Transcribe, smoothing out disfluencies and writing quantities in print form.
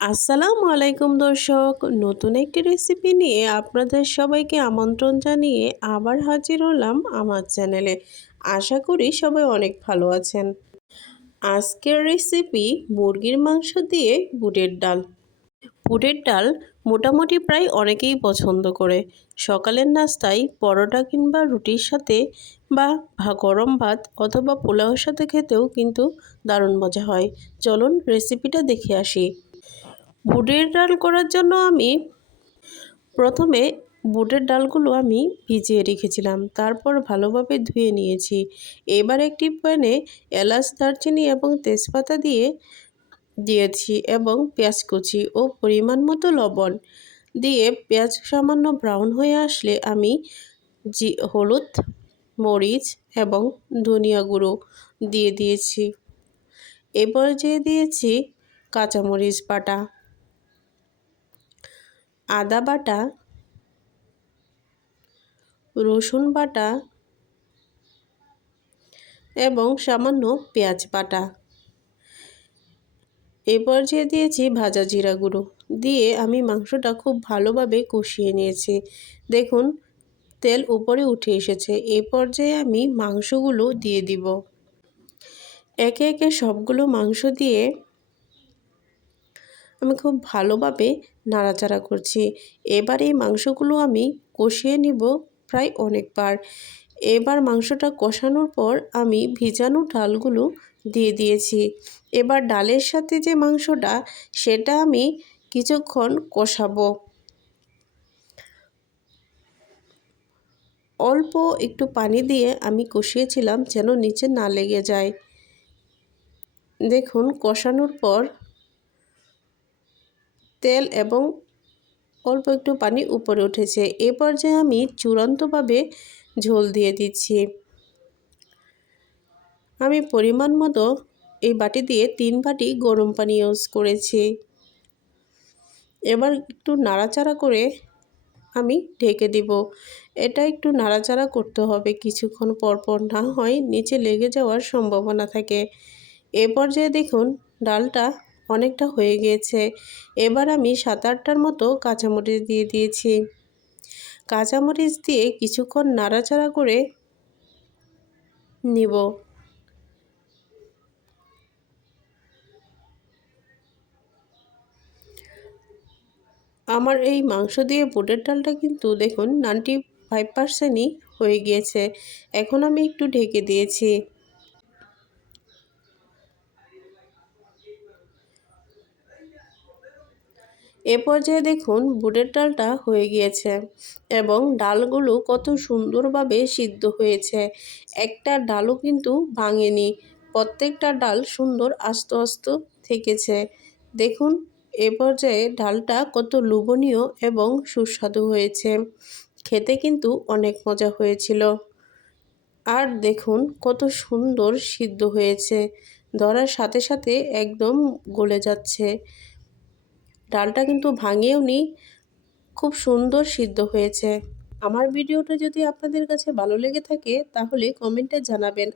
আসসালামু আলাইকুম দর্শক, নতুন একটি রেসিপি নিয়ে আপনাদের সবাইকে আমন্ত্রণ জানিয়ে আবার হাজির হলাম আমার চ্যানেলে। আশা করি সবাই অনেক ভালো আছেন। আজকের রেসিপি মুরগির মাংস দিয়ে বুটের ডাল। বুটের ডাল মোটামুটি প্রায় অনেকেই পছন্দ করে। সকালের নাস্তায় পরোটা কিংবা রুটির সাথে বা গরম ভাত অথবা পোলাওর সাথে খেতেও কিন্তু দারুণ মজা হয়। চলুন রেসিপিটা দেখে আসি। বুটের ডাল করার জন্য আমি প্রথমে বুটের ডালগুলো আমি ভিজিয়ে রেখেছিলাম, তারপর ভালোভাবে ধুয়ে নিয়েছি। এবার একটি প্যানে এলাচ, দারচিনি এবং তেজপাতা দিয়েছি এবং পেঁয়াজ কুচি ও পরিমাণ মতো লবণ দিয়ে পেঁয়াজ সামান্য ব্রাউন হয়ে আসলে আমি হলুদ, মরিচ এবং ধনিয়া গুঁড়ো দিয়েছি। এরপর দিয়েছি কাঁচামরিচ বাটা, আদা বাটা, রসুন বাটা এবং সামান্য পেঁয়াজ বাটা। এরপর দিয়েছি ভাজা জিরা গুঁড়ো দিয়ে আমি মাংসটা খুব ভালোভাবে কষিয়ে নিয়েছি। দেখুন তেল উপরে উঠে এসেছে। এই পর্যায়ে আমি মাংসগুলো দিয়ে দিব। একে একে সবগুলো মাংস দিয়ে আমি খুব ভালোভাবে নাড়াচাড়া করছি। এবার এই মাংসগুলো আমি কষিয়ে নিব প্রায় অনেকবার। এবার মাংসটা কষানোর পর আমি ভিজানো ডালগুলো দিয়েছি। এবার ডালের সাথে যে মাংসটা সেটা আমি কিছুক্ষণ কষাবো। অল্প একটু পানি দিয়ে আমি কষিয়েছিলাম যেন নিচে না লেগে যায়। দেখুন কষানোর পর তেল এবং অল্প একটু পানি উপরে উঠেছে। এ পর্যায়ে আমি চূড়ান্তভাবে ঝোল দিয়ে দিচ্ছি। আমি পরিমাণ মতো এই বাটি দিয়ে 3 বাটি গরম পানি ইউজ করেছি। এবার একটু নাড়াচাড়া করে আমি ঢেকে দিব। এটা একটু নাড়াচাড়া করতে হবে কিছুক্ষণ পর, না হয় নিচে লেগে যাওয়ার সম্ভাবনা থাকে। এ পর্যায়ে দেখুন ডালটা অনেকটা হয়ে গিয়েছে। এবার আমি 7-8টার মতো কাঁচামরিচ দিয়েছি। কাঁচামরিচ দিয়ে কিছুক্ষণ নাড়াচাড়া করে নিব। আমার এই মাংস দিয়ে বুটের ডালটা কিন্তু দেখুন 95%ই হয়ে গিয়েছে। এখন আমি একটু ঢেকে দিয়েছি। এ পর্যায়ে দেখুন বুটের ডালটা হয়ে গিয়েছে এবং ডালগুলো কত সুন্দরভাবে সিদ্ধ হয়েছে। একটা ডালও কিন্তু ভাঙেনি। প্রত্যেকটা ডাল সুন্দর আস্ত আস্ত থেকেছে। দেখুন এ পর্যায়ে ডালটা কত লোভনীয় এবং সুস্বাদু হয়েছে। খেতে কিন্তু অনেক মজা হয়েছিল। আর দেখুন কত সুন্দর সিদ্ধ হয়েছে। ধরার সাথে সাথে একদম গলে যাচ্ছে। ডালটা কিন্তু ভাঙেওনি, খুব সুন্দর সিদ্ধ হয়েছে। আমার ভিডিওটা যদি আপনাদের কাছে ভালো লেগে থাকে তাহলে কমেন্টে জানাবেন।